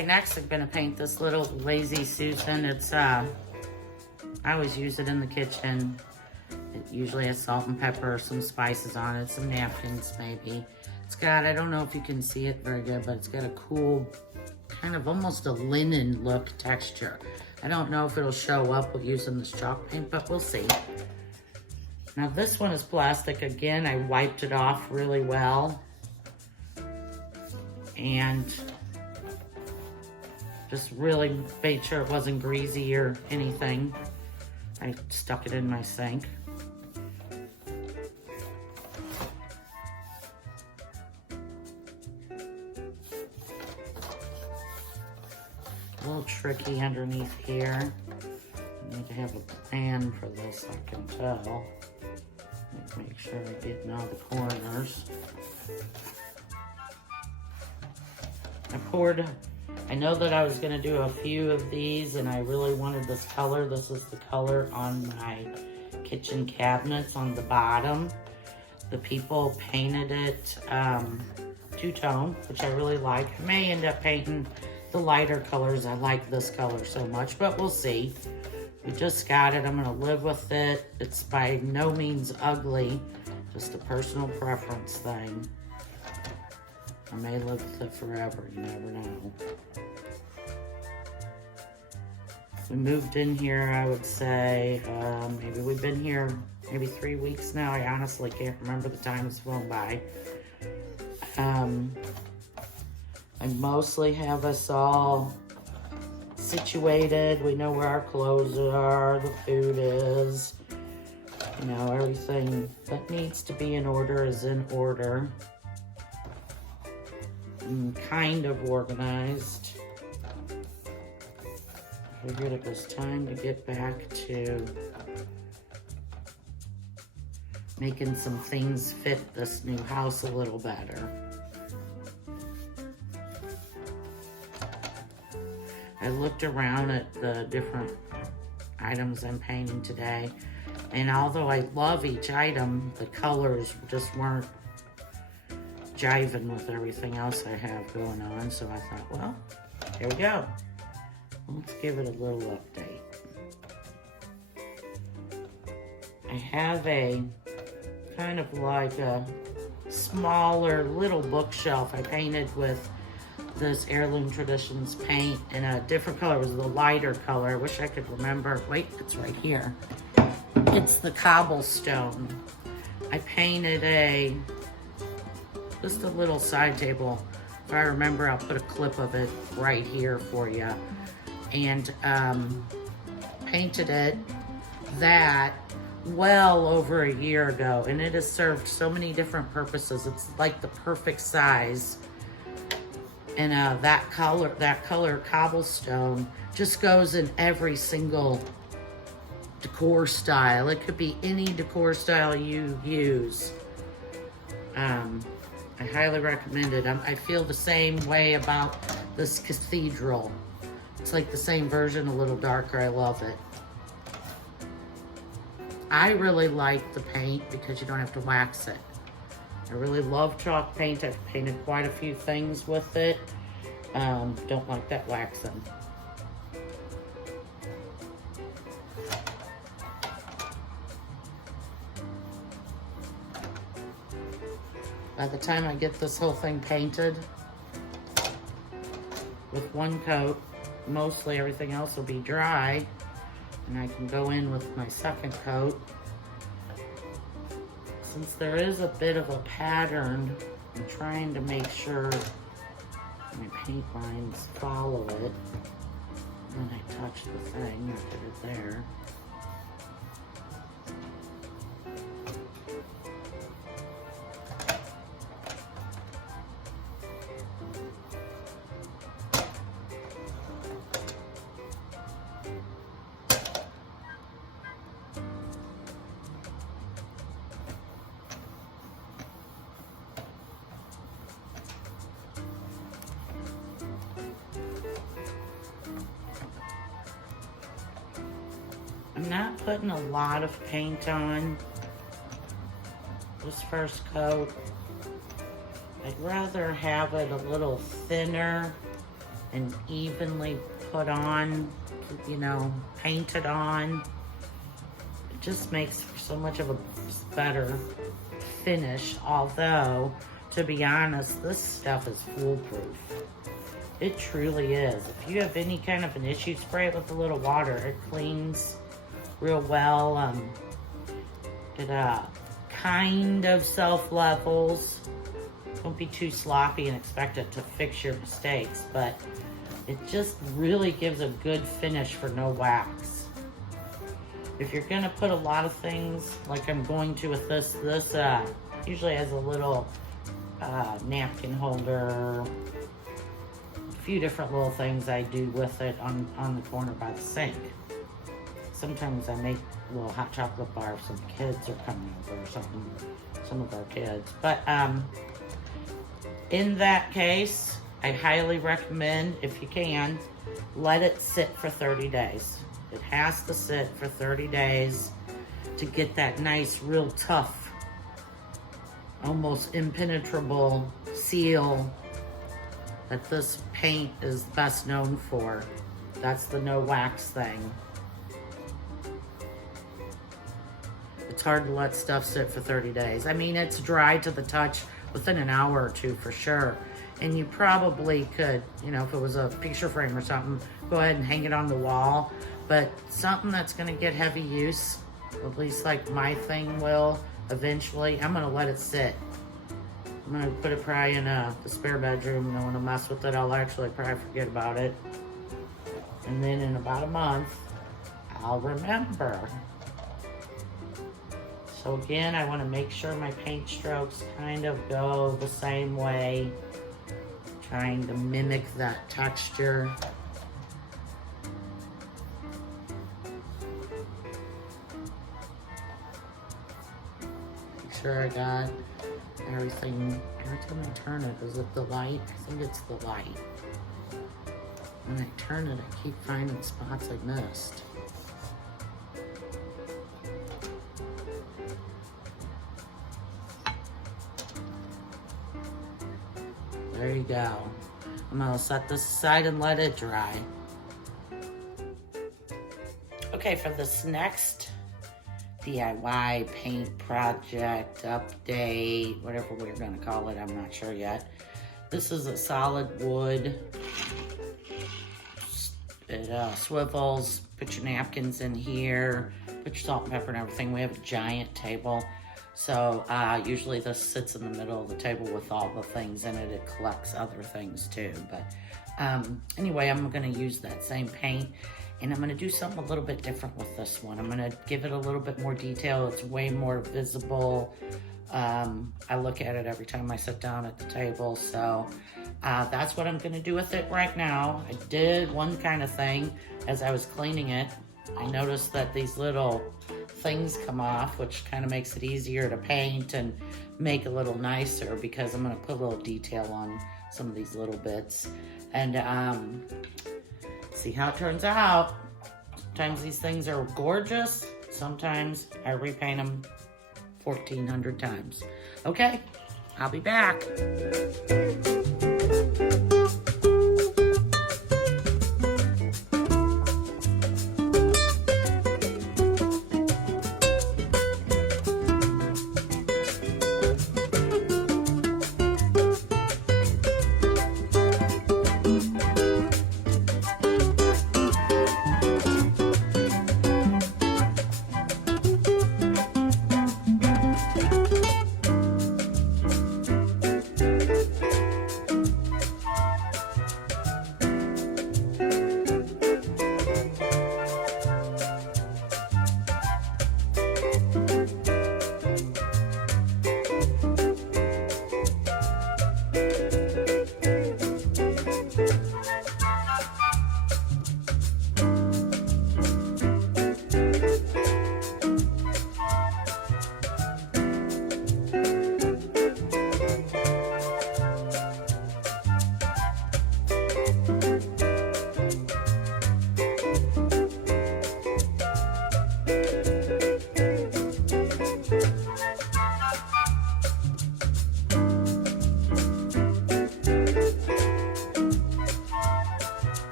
Okay, next I'm gonna paint this little Lazy Susan. It's, I always use it in the kitchen. It usually has salt and pepper, some spices on it, some napkins maybe. It's got, I don't know if you can see it very good, but it's got a cool, kind of almost a linen look texture. I don't know if it'll show up with using this chalk paint, but we'll see. Now this one is plastic. Again, I wiped it off really well. And just really made sure it wasn't greasy or anything. I stuck it in my sink. A little tricky underneath here. I need to have a pan for this, I can tell. Make sure I get in all the corners. I know that I was gonna do a few of these and I really wanted this color. This is the color on my kitchen cabinets on the bottom. The people painted it two-tone, which I really like. I may end up painting the lighter colors. I like this color so much, but we'll see. We just got it. I'm gonna live with it. It's by no means ugly, just a personal preference thing. I may live with it forever, you never know. We moved in here, I would say, maybe we've been here maybe 3 weeks now. I honestly can't remember, the time has flown by. I mostly have us all situated. We know where our clothes are, the food is. You know, everything that needs to be in order is in order. I'm kind of organized. I figured it was time to get back to making some things fit this new house a little better. I looked around at the different items I'm painting today, and although I love each item, the colors just weren't jiving with everything else I have going on, so I thought, well, here we go. Let's give it a little update. I have a kind of like a smaller little bookshelf I painted with this Heirloom Traditions paint in a different color. It was the lighter color. I wish I could remember. Wait, it's right here. It's the cobblestone. I painted just a little side table. If I remember, I'll put a clip of it right here for you. And painted it that well over a year ago. And it has served so many different purposes. It's like the perfect size. And that color cobblestone just goes in every single decor style. It could be any decor style you use. I highly recommend it. I feel the same way about this Cathedral. It's like the same version, a little darker. I love it. I really like the paint because you don't have to wax it. I really love chalk paint. I've painted quite a few things with it. Don't like that waxing. By the time I get this whole thing painted with one coat, mostly everything else will be dry, and I can go in with my second coat. Since there is a bit of a pattern, I'm trying to make sure my paint lines follow it. When I touch the thing, I put it there. I'm not putting a lot of paint on this first coat. I'd rather have it a little thinner and evenly put on, you know, painted on. It just makes for so much of a better finish, although, to be honest, this stuff is foolproof. It truly is. If you have any kind of an issue, spray it with a little water. It cleans real well. It kind of self-levels. Don't be too sloppy and expect it to fix your mistakes, but it just really gives a good finish for no wax. If you're gonna put a lot of things, like I'm going to with this usually has a little napkin holder, a few different little things I do with it on the corner by the sink. Sometimes I make a little hot chocolate bar if some kids are coming over or something, some of our kids. But in that case, I highly recommend, if you can, let it sit for 30 days. It has to sit for 30 days to get that nice, real tough, almost impenetrable seal that this paint is best known for. That's the no wax thing. It's hard to let stuff sit for 30 days. I mean, it's dry to the touch within an hour or two for sure. And you probably could, you know, if it was a picture frame or something, go ahead and hang it on the wall. But something that's gonna get heavy use, at least like my thing will eventually, I'm gonna let it sit. I'm gonna put it probably in the spare bedroom, and I wanna mess with it. I'll actually probably forget about it. And then in about a month, I'll remember. So again, I wanna make sure my paint strokes kind of go the same way, trying to mimic that texture. Make sure I got everything. Every time I turn it, is it the light? I think it's the light. When I turn it, I keep finding spots I missed. There you go. I'm gonna set this aside and let it dry. Okay, for this next DIY paint project, update, whatever we're gonna call it, I'm not sure yet. This is a solid wood. It swivels, put your napkins in here, put your salt and pepper and everything. We have a giant table. So usually this sits in the middle of the table with all the things in it. It collects other things too. But anyway, I'm gonna use that same paint, and I'm gonna do something a little bit different with this one. I'm gonna give it a little bit more detail. It's way more visible. I look at it every time I sit down at the table. So that's what I'm gonna do with it right now. I did one kind of thing as I was cleaning it. I noticed that these little things come off, which kind of makes it easier to paint and make a little nicer, because I'm going to put a little detail on some of these little bits and see how it turns out. Sometimes these things are gorgeous. Sometimes I repaint them 1,400 times. Okay, I'll be back.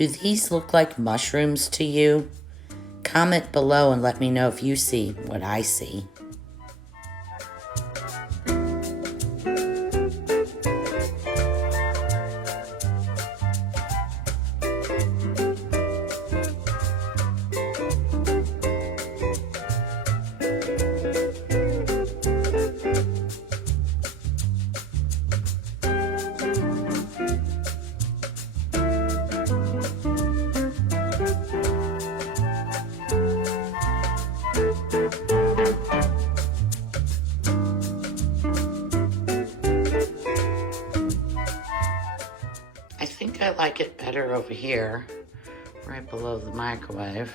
Do these look like mushrooms to you? Comment below and let me know if you see what I see. I think I like it better over here, right below the microwave.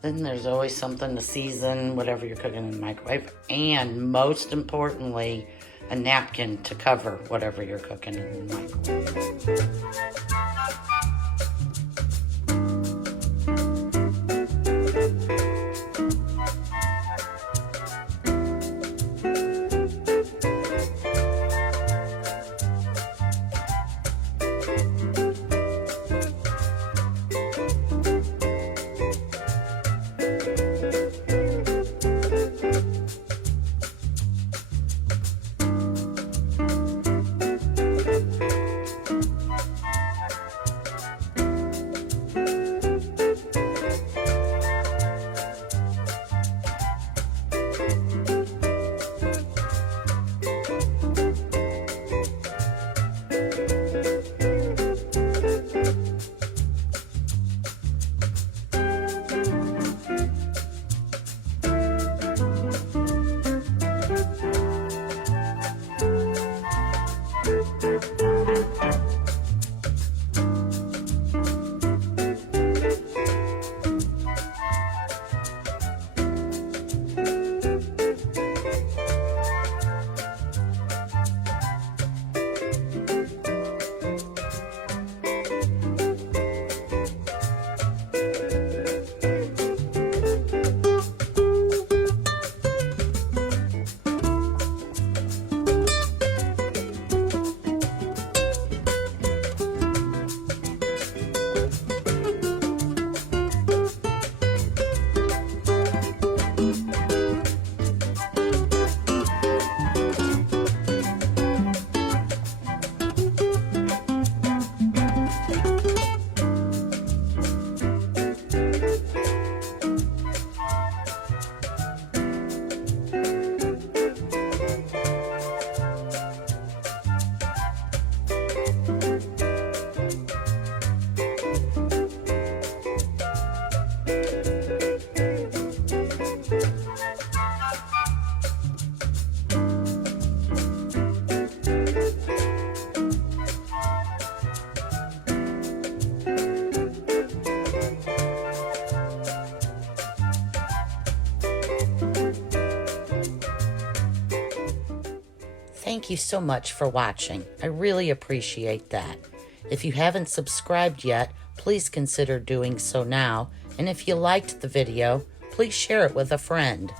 Then there's always something to season whatever you're cooking in the microwave. And most importantly, a napkin to cover whatever you're cooking in the microwave. Thank you so much for watching. I really appreciate that. If you haven't subscribed yet, please consider doing so now. And if you liked the video, please share it with a friend.